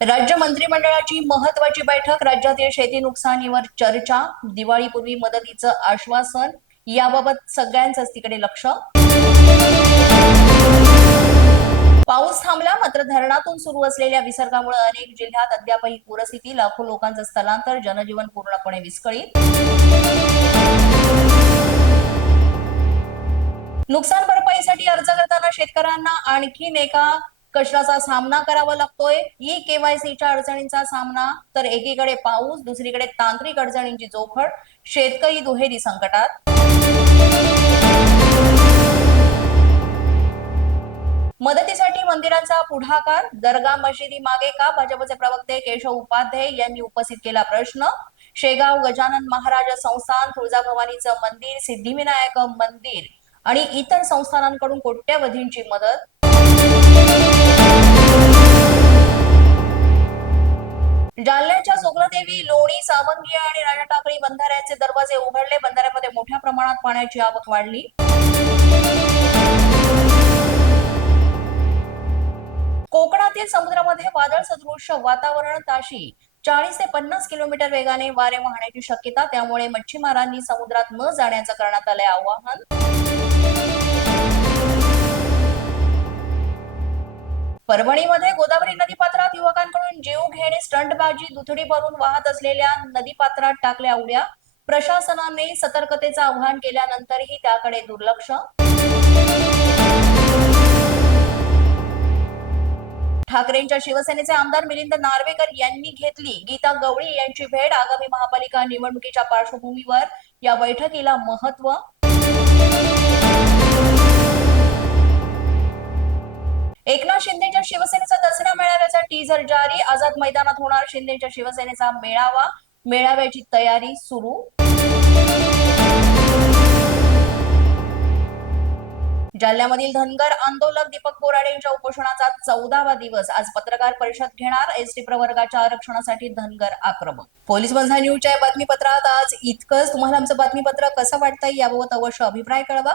राज्य मंत्रिमंडळाची महत्वाची बैठक राज्यातील शेती नुकसानीवर चर्चा दिवाळीपूर्वी मदतीचं आश्वासन याबाबत सगळ्यांचंच तिकडे लक्ष. पाऊस थांबला मात्र धरणातून सुरू असलेल्या विसर्गामुळे अनेक जिल्ह्यात अद्यापही पूरस्थिती लाखो लोकांचं स्थलांतर जनजीवन पूर्णपणे विस्कळीत. नुकसान भरपाईसाठी अर्ज करताना शेतकऱ्यांना आणखीन एका कष्टाचा सामना करावा लागतोय? ई केवायसीच्या अडचणींचा सामना. तर एकीकडे पाऊस दुसरीकडे तांत्रिक अडचणींची जोखड शेतकरी दुहेरी संकटात. मदतीसाठी मंदिरांचा पुढाकार दर्गा मशिदी मागे का? भाजपचे प्रवक्ते केशव उपाध्याय यांनी उपस्थित केला प्रश्न. शेगाव गजानन महाराज संस्थान तुळजाभवानीचं मंदिर सिद्धिविनायक मंदिर आणि इतर संस्थानांकडून कोट्यवधींची मदत. जालन्याच्या सुग्नदेवी लोणी सावंगी आणि राजा टाकळी बंधाऱ्याचे दरवाजे उघडले. बंधाऱ्यामध्ये मोठ्या प्रमाणात पाण्याची आवक वाढली. कोकणातील समुद्रामध्ये वादळ सदृश वातावरण ताशी चाळीस ते पन्नास किलोमीटर वेगाने वारे वाहण्याची शक्यता त्यामुळे मच्छीमारांनी समुद्रात न जाण्याचं करण्यात आलंय आवाहन. परभणीमध्ये गोदावरी नदीपात्रात युवकांकडून जीव घेणे स्टंटबाजी दुथडी भरून वाहत असलेल्या नदीपात्रात टाकल्या उड्या. प्रशासनाने सतर्कतेचं आवाहन केल्यानंतरही त्याकडे दुर्लक्ष. ठाकरेंच्या शिवसेनेचे आमदार मिलिंद नार्वेकर यांनी घेतली गीता गवळी यांची भेट आगामी महापालिका निवडणुकीच्या पार्श्वभूमीवर. या बैठकीला महत्त्व एकनाथ शिंदेच्या शिवसेनेचा दसरा मेळाव्याचा टीझर जारी. आझाद मैदानात होणार शिंदेच्या शिवसेनेचा मेळावा. मेळाव्याची तयारी सुरू. जालन्यामधील धनगर आंदोलक दीपक बोराडे यांच्या उपोषणाचा चौदावा दिवस. आज पत्रकार परिषद घेणार. एसटी प्रवर्गाच्या आरक्षणासाठी धनगर आक्रमक. पोलीस बंधा न्यूजच्या बातमीपत्रात आज इतकंच. तुम्हाला आमचं बातमीपत्र कसं वाटतंय याबाबत अवश्य अभिप्राय कळवा.